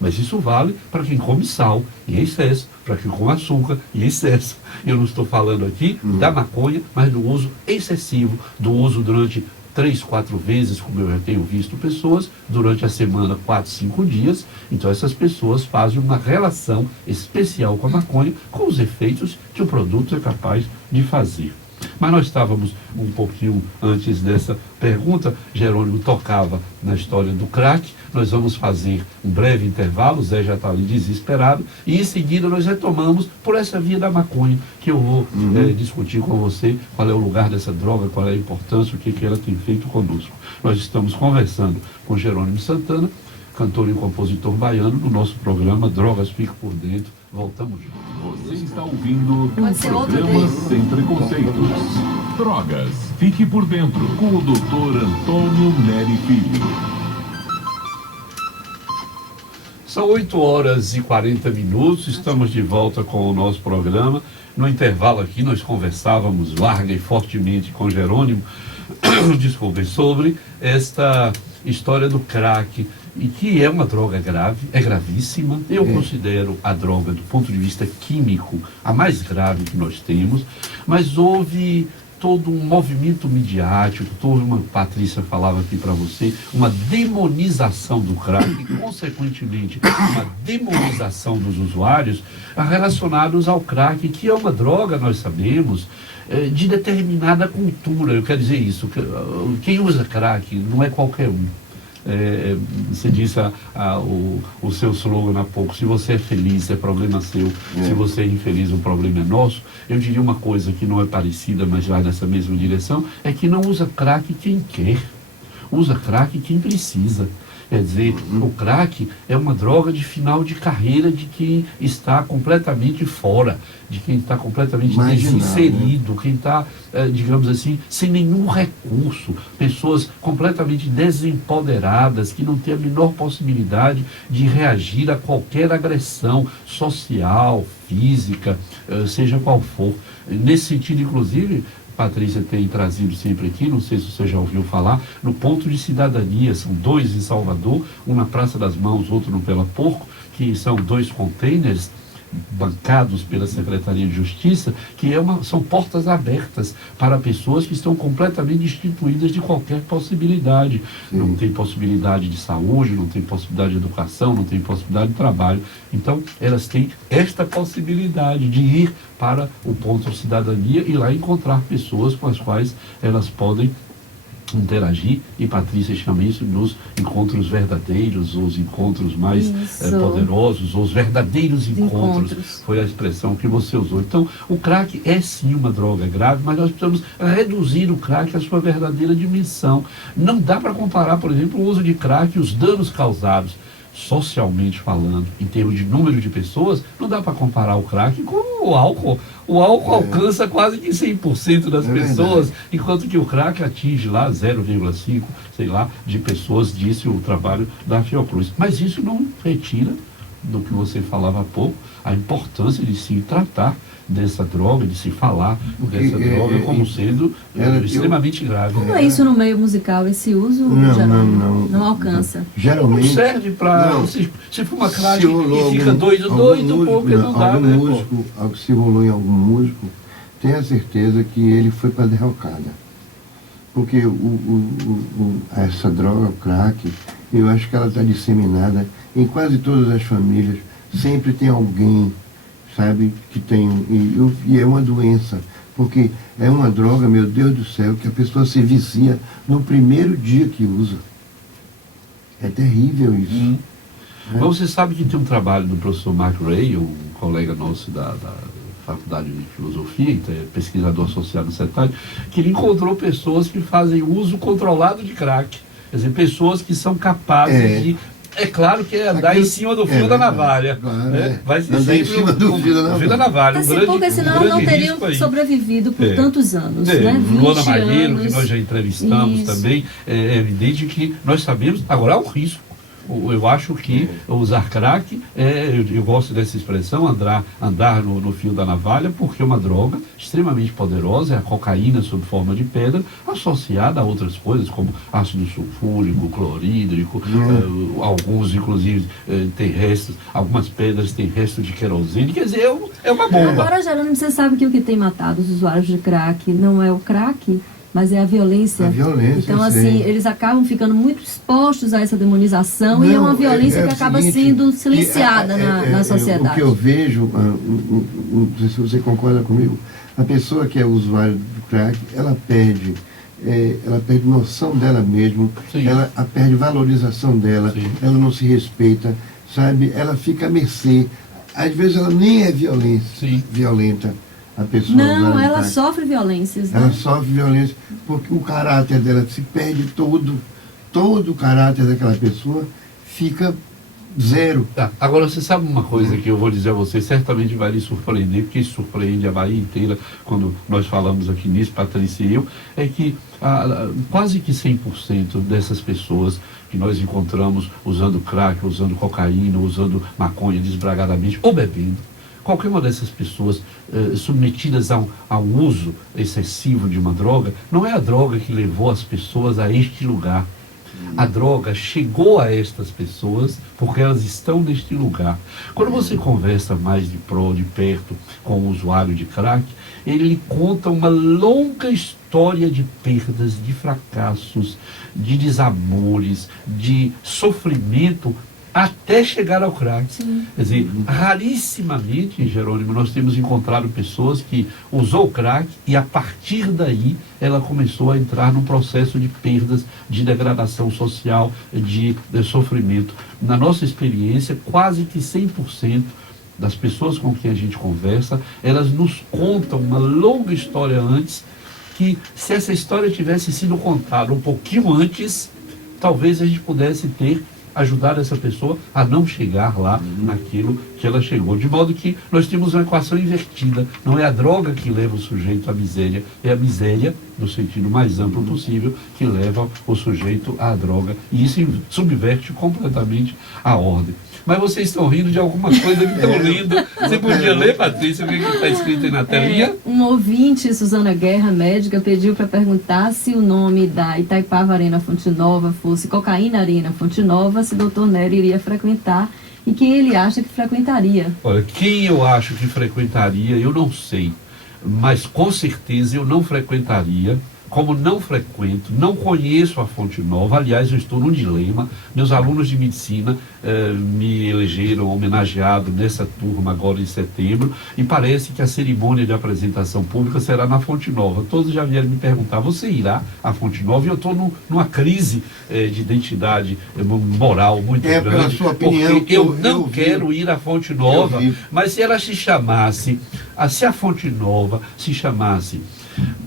Mas isso vale para quem come sal em excesso, para quem come açúcar em excesso. Eu não estou falando aqui da maconha, mas do uso excessivo, do uso durante 3, 4 vezes, como eu já tenho visto pessoas, durante a semana, 4, 5 dias. Então essas pessoas fazem uma relação especial com a maconha, com os efeitos que o produto é capaz de fazer. Mas nós estávamos um pouquinho antes dessa pergunta, Jerônimo tocava na história do crack. Nós vamos fazer um breve intervalo, o Zé já está ali desesperado, e em seguida nós retomamos por essa via da maconha, que eu vou discutir com você qual é o lugar dessa droga, qual é a importância, o que ela tem feito conosco. Nós estamos conversando com Jerônimo Santana, cantor e compositor baiano, no nosso programa Drogas Fique por Dentro. Voltamos juntos. Você está ouvindo Pode o ser outro programa desse. Sem Preconceitos. Drogas, fique por dentro com o Dr. Antônio Neri Filho. São 8h40, estamos de volta com o nosso programa. No intervalo aqui nós conversávamos larga e fortemente com Jerônimo, desculpe, sobre esta história do crack, e que é uma droga grave, é gravíssima. Eu considero a droga, do ponto de vista químico, a mais grave que nós temos, mas houve todo um movimento midiático, Patrícia falava aqui para você, uma demonização do crack e, consequentemente, uma demonização dos usuários relacionados ao crack, que é uma droga, nós sabemos, de determinada cultura. Eu quero dizer isso, quem usa crack não é qualquer um. Você disse o seu slogan há pouco: se você é feliz, é problema seu, se você é infeliz, o problema é nosso. Eu diria uma coisa que não é parecida, mas vai nessa mesma direção, é que não usa crack quem quer, usa crack quem precisa. Quer dizer, o crack é uma droga de final de carreira de quem está completamente fora, de quem está completamente desinserido, quem está, digamos assim, sem nenhum recurso, pessoas completamente desempoderadas, que não têm a menor possibilidade de reagir a qualquer agressão social, física, seja qual for. Nesse sentido, inclusive, Patrícia tem trazido sempre aqui, não sei se você já ouviu falar, no ponto de cidadania. São 2 em Salvador, um na Praça das Mãos, outro no Pela Porco, que são 2 containers bancados pela Secretaria de Justiça, que são portas abertas para pessoas que estão completamente destituídas de qualquer possibilidade. Não tem possibilidade de saúde, não tem possibilidade de educação, não tem possibilidade de trabalho. Então, elas têm esta possibilidade de ir para o ponto de cidadania e lá encontrar pessoas com as quais elas podem interagir, e Patrícia chama isso nos encontros verdadeiros, os encontros mais poderosos, os verdadeiros encontros. Foi a expressão que você usou. Então, o crack é sim uma droga grave, mas nós precisamos reduzir o crack à sua verdadeira dimensão. Não dá para comparar, por exemplo, o uso de crack e os danos causados, socialmente falando, em termos de número de pessoas. Não dá para comparar o crack com o álcool. O álcool alcança quase que 100% das pessoas, enquanto que o crack atinge lá 0,5, sei lá, de pessoas, disse o trabalho da Fiocruz. Mas isso não retira do que você falava há pouco, a importância de se tratar dessa droga, de se falar dessa droga como sendo extremamente grave. Como é isso no meio musical? Esse uso não alcança? Geralmente não serve para... Se for uma crack e fica doido, porque não dá, né? Músico, se rolou em algum músico, tenha certeza que ele foi para derrocada. Porque essa droga, o crack, eu acho que ela está disseminada em quase todas as famílias. Sempre tem alguém, sabe, que tem, e é uma doença, porque é uma droga, meu Deus do céu, que a pessoa se vicia no primeiro dia que usa. É terrível isso. Mas você sabe que tem um trabalho do professor Mark Ray, um colega nosso da Faculdade de Filosofia, pesquisador associado no CETAD, que ele encontrou pessoas que fazem uso controlado de crack. Quer dizer, pessoas que são capazes de... É claro que é andar em cima do fio da navalha. Claro, Vai ser andar em sempre cima do fio da navalha. Porque senão não teriam sobrevivido por tantos anos. Né? Luana Malheiro, que nós já entrevistamos também, é evidente que nós sabemos. Agora há um risco. Eu acho que usar crack, eu gosto dessa expressão, andar no fio da navalha, porque é uma droga extremamente poderosa, é a cocaína sob forma de pedra, associada a outras coisas, como ácido sulfúrico, clorídrico, alguns, inclusive, tem restos, algumas pedras têm resto de querosene, quer dizer, é uma bomba. Agora, Jerônimo, você sabe que o que tem matado os usuários de crack não é o crack, mas é a violência. Então, assim, eles acabam ficando muito expostos a essa demonização, e é uma violência que acaba sendo silenciada na sociedade. O que eu vejo, não sei se você concorda comigo, a pessoa que é usuária do crack, ela perde noção dela mesma, ela perde valorização dela, ela não se respeita, sabe? Ela fica à mercê. Às vezes ela nem é violenta. A pessoa não, ela sofre violências. Né? Ela sofre violência porque o caráter dela se perde todo o caráter daquela pessoa fica zero. Agora, você sabe uma coisa que eu vou dizer a você, certamente vai lhe surpreender, porque isso surpreende a Bahia inteira, quando nós falamos aqui nisso, Patrícia e eu, é que quase que 100% dessas pessoas que nós encontramos usando crack, usando cocaína, usando maconha desbragadamente, ou bebendo, qualquer uma dessas pessoas submetidas a um uso excessivo de uma droga, não é a droga que levou as pessoas a este lugar. A droga chegou a estas pessoas porque elas estão neste lugar. Quando você conversa mais de perto com o usuário de crack, ele conta uma longa história de perdas, de fracassos, de desamores, de sofrimento, até chegar ao crack. Sim. Quer dizer, rarissimamente, Jerônimo, nós temos encontrado pessoas que usou crack e a partir daí ela começou a entrar num processo de perdas, de degradação social, de sofrimento. Na nossa experiência, quase que 100% das pessoas com quem a gente conversa, elas nos contam uma longa história antes, que se essa história tivesse sido contada um pouquinho antes, talvez a gente pudesse ter ajudar essa pessoa a não chegar lá naquilo que ela chegou. De modo que nós temos uma equação invertida. Não é a droga que leva o sujeito à miséria, é a miséria, no sentido mais amplo possível, que leva o sujeito à droga. E isso subverte completamente a ordem. Mas vocês estão rindo de alguma coisa que tão linda. Você podia ler, Patrícia, o que está escrito aí na telinha? Um ouvinte, Suzana Guerra, médica, pediu para perguntar se o nome da Itaipava Arena Fonte Nova fosse Cocaína Arena Fonte Nova, se o Dr. Nery iria frequentar e quem ele acha que frequentaria. Olha, quem eu acho que frequentaria, eu não sei. Mas com certeza eu não frequentaria. Como não frequento, não conheço a Fonte Nova, aliás, eu estou num dilema. Meus alunos de medicina me elegeram homenageado nessa turma agora em setembro, e parece que a cerimônia de apresentação pública será na Fonte Nova. Todos já vieram me perguntar, você irá à Fonte Nova? E eu estou numa crise de identidade moral muito grande, pela sua opinião, porque eu não quero ir à Fonte Nova, mas se ela se chamasse, se a Fonte Nova se chamasse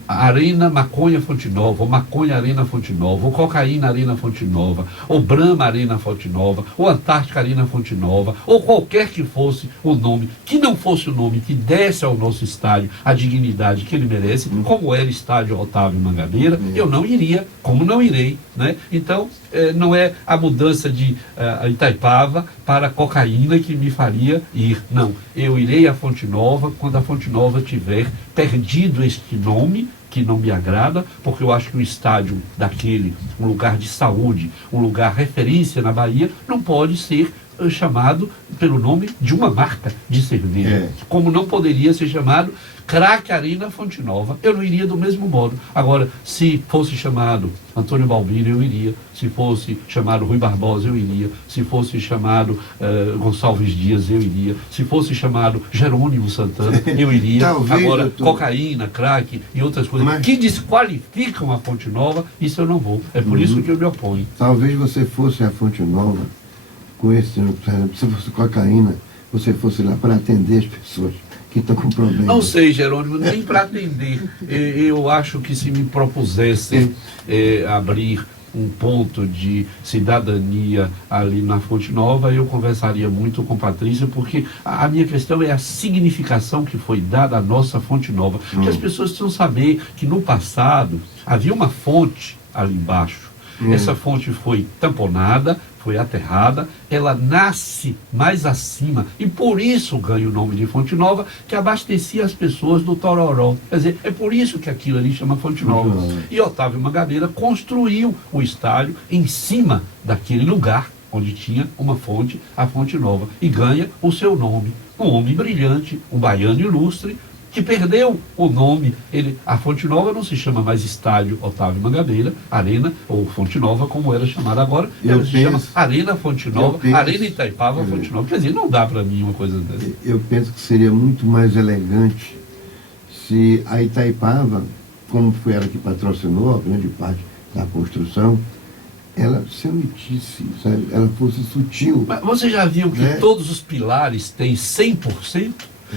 Arena Maconha Fonte Nova, ou Maconha Arena Fonte Nova, ou Cocaína Arena Fonte Nova, ou Brahma Arena Fonte Nova, ou Antártica Arena Fonte Nova, ou qualquer que fosse o nome, que não fosse o nome que desse ao nosso estádio a dignidade que ele merece, como era o estádio Otávio Mangabeira, eu não iria, como não irei, né? Então, não é a mudança de Itaipava para Cocaína que me faria ir, não. Eu irei à Fonte Nova quando a Fonte Nova tiver perdido este nome, que não me agrada, porque eu acho que o estádio daquele, um lugar de saúde, um lugar referência na Bahia, não pode ser chamado pelo nome de uma marca de cerveja. Como não poderia ser chamado Crack Arena Fonte Nova, eu não iria do mesmo modo. Agora, se fosse chamado Antônio Balbino, eu iria. Se fosse chamado Rui Barbosa, eu iria. Se fosse chamado Gonçalves Dias, eu iria. Se fosse chamado Jerônimo Santana, eu iria. Talvez, agora, doutor, cocaína, crack e outras coisas que desqualificam a Fonte Nova, isso eu não vou. É por isso que eu me oponho. Talvez você fosse a Fonte Nova com esse, se fosse cocaína, você fosse lá para atender as pessoas que estão com problema. Não sei, Jerônimo, nem para atender. Eu acho que se me propusessem abrir um ponto de cidadania ali na Fonte Nova, eu conversaria muito com Patrícia, porque a minha questão é a significação que foi dada à nossa Fonte Nova. Porque as pessoas precisam saber que no passado havia uma fonte ali embaixo. Essa fonte foi tamponada, foi aterrada, ela nasce mais acima e por isso ganha o nome de Fonte Nova, que abastecia as pessoas do Tororó. Quer dizer, é por isso que aquilo ali chama Fonte Nova. E Otávio Mangabeira construiu o estádio em cima daquele lugar onde tinha uma fonte, a Fonte Nova, e ganha o seu nome. Um homem brilhante, um baiano ilustre, que perdeu o nome. A Fonte Nova não se chama mais Estádio Otávio Mangabeira, Arena ou Fonte Nova, como era chamada agora. Ela se chama Arena Fonte Nova, Arena Itaipava Fonte Nova. Quer dizer, não dá para mim uma coisa dessa. Eu penso que seria muito mais elegante se a Itaipava, como foi ela que patrocinou a grande parte da construção, ela se omitisse, sabe? Ela fosse sutil. Mas você já viu que todos os pilares têm 100%?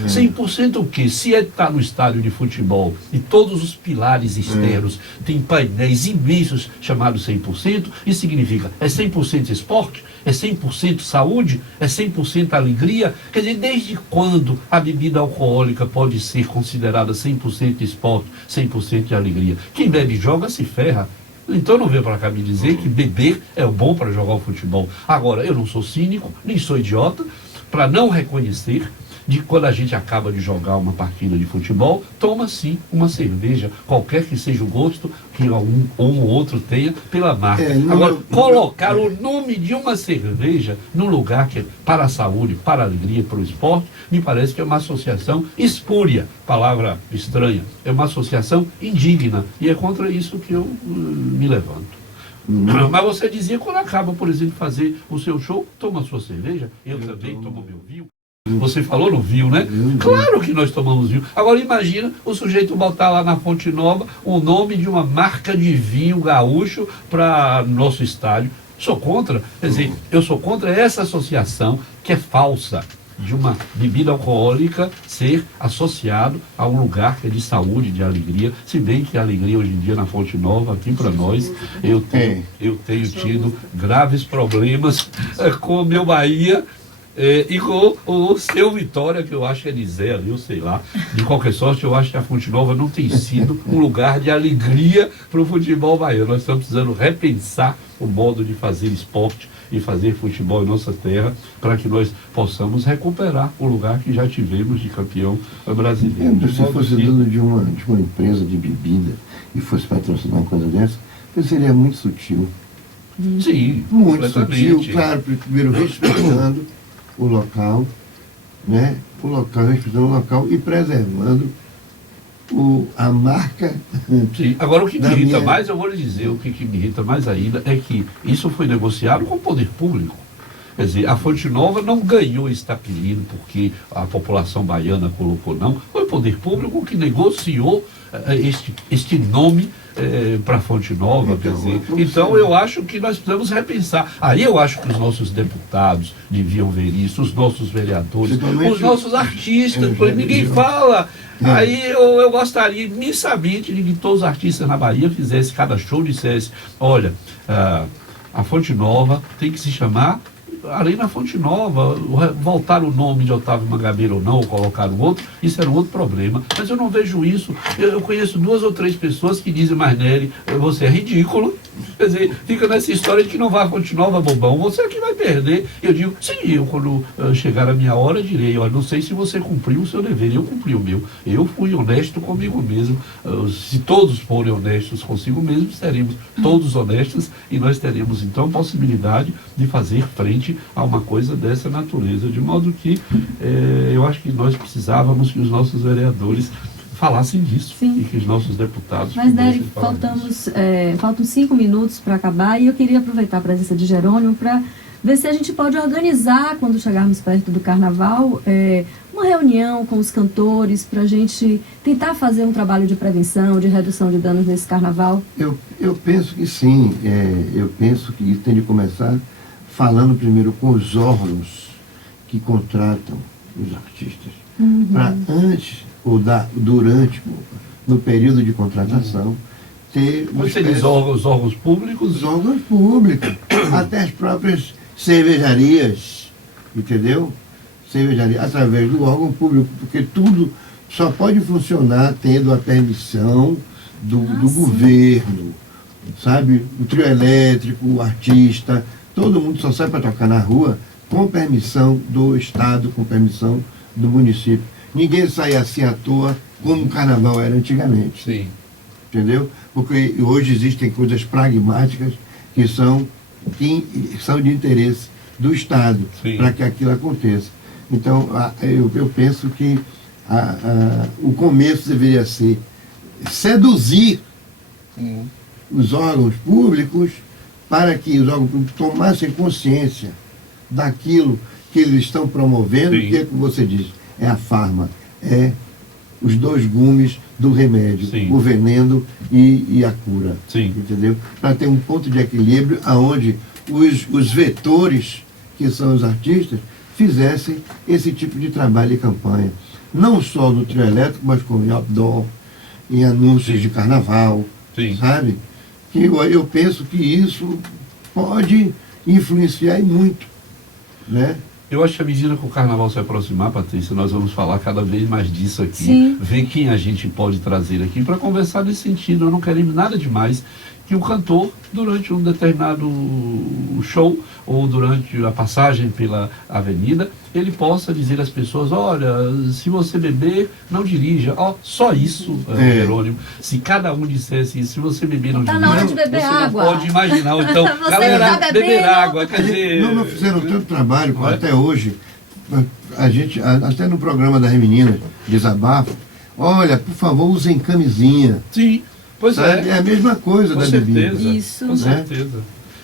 100% o quê? Se está no estádio de futebol e todos os pilares externos têm painéis imensos chamados 100%, isso significa 100% esporte, 100% saúde, 100% alegria. Quer dizer, desde quando a bebida alcoólica pode ser considerada 100% esporte, 100% de alegria? Quem bebe e joga se ferra. Então não venha para cá me dizer que beber é bom para jogar o futebol. Agora, eu não sou cínico, nem sou idiota, para não reconhecer de quando a gente acaba de jogar uma partida de futebol, toma sim uma cerveja, qualquer que seja o gosto que um ou outro tenha pela marca. Agora, colocar o nome de uma cerveja num lugar que é para a saúde, para a alegria, para o esporte, me parece que é uma associação espúria, palavra estranha, é uma associação indigna, e é contra isso que eu me levanto. Mas você dizia, quando acaba, por exemplo, fazer o seu show, toma sua cerveja, eu também tomo meu vinho. Você falou no vinho, né? Claro que nós tomamos vinho. Agora imagina o sujeito botar lá na Fonte Nova o nome de uma marca de vinho gaúcho para nosso estádio. Sou contra. Quer dizer, eu sou contra essa associação que é falsa, de uma bebida alcoólica ser associado a um lugar que é de saúde, de alegria, se bem que a alegria hoje em dia na Fonte Nova, aqui para nós, eu tenho tido graves problemas com o meu Bahia, e com o seu Vitória, que eu acho que é de Zé ali, eu sei lá. De qualquer sorte, eu acho que a Fonte Nova não tem sido um lugar de alegria para o futebol baiano. Nós estamos precisando repensar o modo de fazer esporte e fazer futebol em nossa terra, para que nós possamos recuperar o lugar que já tivemos de campeão brasileiro. Se fosse dono de uma empresa de bebida e fosse patrocinar uma coisa dessa, seria muito sutil. Sim, muito sutil, claro, primeiro respeitando o local, né? Respeitando o local e preservando a marca. Sim. Agora, o que me irrita mais, eu vou lhe dizer, o que me irrita mais ainda é que isso foi negociado com o poder público. Quer dizer, a Fonte Nova não ganhou esse apelido porque a população baiana colocou, não. Foi o poder público que negociou este nome para a Fonte Nova. Quer dizer, então eu acho que nós precisamos repensar. Aí eu acho que os nossos deputados deviam ver isso, os nossos vereadores, os nossos artistas, ninguém fala. Aí eu gostaria imensamente de que todos os artistas na Bahia fizessem cada show, dissessem, olha, a Fonte Nova tem que se chamar, além da Fonte Nova, voltar o nome de Otávio Mangabeira ou não, ou colocar um outro, isso era um outro problema. Mas eu não vejo isso. Eu conheço 2 ou 3 pessoas que dizem, mas Nery, você é ridículo. Quer dizer, fica nessa história de que não vai a Fonte Nova, bobão, você é que vai perder. Eu digo, sim, eu quando chegar a minha hora, direi, olha, não sei se você cumpriu o seu dever, eu cumpri o meu. Eu fui honesto comigo mesmo. Se todos forem honestos consigo mesmo, seremos todos honestos e nós teremos, então, possibilidade de fazer frente a uma coisa dessa natureza, de modo que eu acho que nós precisávamos que os nossos vereadores falassem disso. Sim. E que os nossos deputados... Mas, Nery, faltam 5 minutos para acabar e eu queria aproveitar a presença de Jerônimo para ver se a gente pode organizar, quando chegarmos perto do Carnaval, uma reunião com os cantores para a gente tentar fazer um trabalho de prevenção, de redução de danos nesse Carnaval. Eu penso que sim. Eu penso que isso tem de começar falando primeiro com os órgãos que contratam os artistas, para antes ou durante, no período de contratação, ter... Você diz os órgãos públicos? Os órgãos públicos, até as próprias cervejarias, entendeu? Cervejaria, através do órgão público, porque tudo só pode funcionar tendo a permissão do governo, sabe? O trio elétrico, o artista... Todo mundo só sai para tocar na rua com permissão do Estado, com permissão do município. Ninguém sai assim à toa como o Carnaval era antigamente. Sim. Entendeu? Porque hoje existem coisas pragmáticas que são de interesse do Estado para que aquilo aconteça. Então, eu penso que o começo deveria ser seduzir os órgãos públicos para que os órgãos públicos tomassem consciência daquilo que eles estão promovendo, que é como você diz, é a farma, é os 2 gumes do remédio, o veneno e a cura. Entendeu? Para ter um ponto de equilíbrio onde os vetores, que são os artistas, fizessem esse tipo de trabalho e campanha. não só no trio elétrico, mas como em outdoor, em anúncios de carnaval, sabe? Que eu penso que isso pode influenciar muito, né? Eu acho que à medida que o carnaval se aproximar, Patrícia, nós vamos falar cada vez mais disso aqui. Sim. Ver quem a gente pode trazer aqui para conversar nesse sentido. Eu não queremos nada demais que o cantor, durante um determinado show ou durante a passagem pela avenida, ele possa dizer às pessoas: olha, se você beber, não dirija. Só isso, Jerônimo. Se cada um dissesse isso, se você beber, não dirija. Tá na hora de beber você água. Não pode imaginar. Então, Você galera, não tá bebendo. beber água. Quer dizer, Não fizeram tanto trabalho como até hoje. A gente, até no programa das meninas, Desabafo, olha, por favor, usem camisinha. Sim, pois sabe? é. É a mesma coisa Com da certeza, bebida. Isso. Com certeza.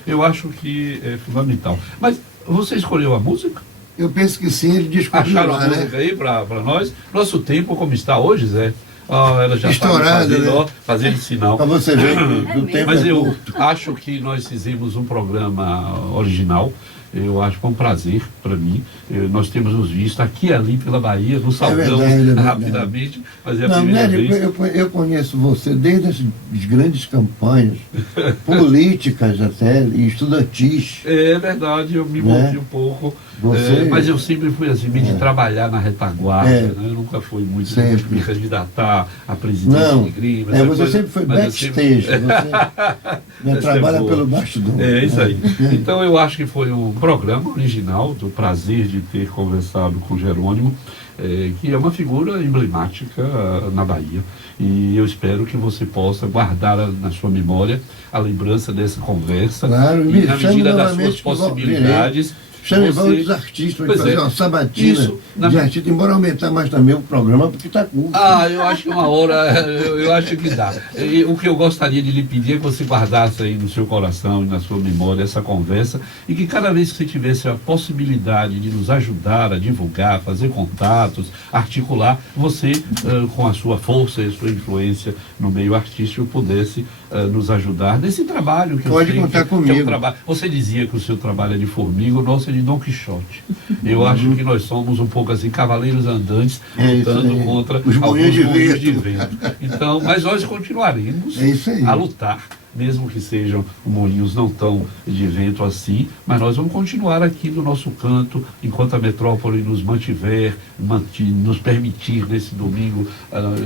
Eu acho que é fundamental. Mas você escolheu a música? Eu penso que sim, ele descobriu Acharam lá, a música aí para nós? Nosso tempo, como está hoje, Zé? Ela já está estourado, né? Fazendo sinal. Para você ver que o tempo Mas é eu curto. acho que nós fizemos um programa original. Eu acho que foi um prazer para mim. Nós temos nos visto aqui e ali pela Bahia, no Salgão, verdade. rapidamente. Mas é a Não, primeira Nery, vez. eu conheço você desde as grandes campanhas políticas até, e estudantis. É verdade, eu me envolvi um pouco. Você- Mas eu sempre fui assim, meio de trabalhar na retaguarda, né? Eu nunca fui muito de Sempre. me candidatar à presidência Não, de Grima. você sempre foi backstage, você trabalha boa. pelo bastidor. É isso aí. Então eu acho que foi um programa original, do prazer de ter conversado com o Jerônimo, que é uma figura emblemática na Bahia. E eu espero que você possa guardar na sua memória a lembrança dessa conversa. Claro, e na chame medida das novamente suas que possibilidades. Chame você- vários artistas para Pois fazer é. uma sabatina Isso, de artista, embora aumentar mais também o programa, porque está curto. Eu acho que uma hora, eu acho que dá. E o que eu gostaria de lhe pedir é que você guardasse aí no seu coração e na sua memória essa conversa, e que cada vez que você tivesse a possibilidade de nos ajudar a divulgar, fazer contatos, articular, você, com a sua força e a sua influência no meio artístico, pudesse nos ajudar nesse trabalho que Pode eu sei contar que é um comigo. trabalho. Você dizia que o seu trabalho é de formiga, o nosso é de Dom Quixote. Eu acho que nós somos um pouco assim, cavaleiros andantes, É isso lutando aí. contra Os moinhos de moinhos de vento. vento. Então, mas nós continuaremos É isso aí. a lutar, mesmo que sejam moinhos não tão de vento assim, mas nós vamos continuar aqui no nosso canto, enquanto a metrópole nos mantiver, nos permitir nesse domingo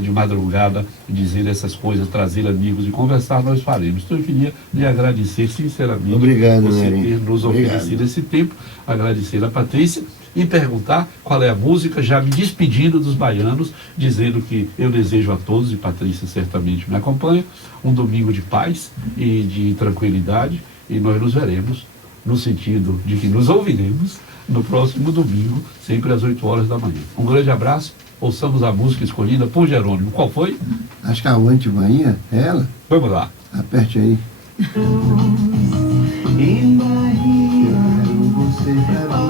de madrugada dizer essas coisas, trazer amigos e conversar, nós faremos. Então eu queria lhe agradecer sinceramente Obrigado, você Nery. ter nos Obrigado. oferecido esse tempo, agradecer a Patrícia e perguntar qual é a música, já me despedindo dos baianos, dizendo que eu desejo a todos, e Patrícia certamente me acompanha, um domingo de paz e de tranquilidade, e nós nos veremos no sentido de que nos ouviremos no próximo domingo, sempre às 8 horas da manhã. Um grande abraço, ouçamos a música escolhida por Jerônimo. Qual foi? Acho que a Ante Bahia é ela. Vamos lá. Aperte aí. Em Bahia, você pra mim.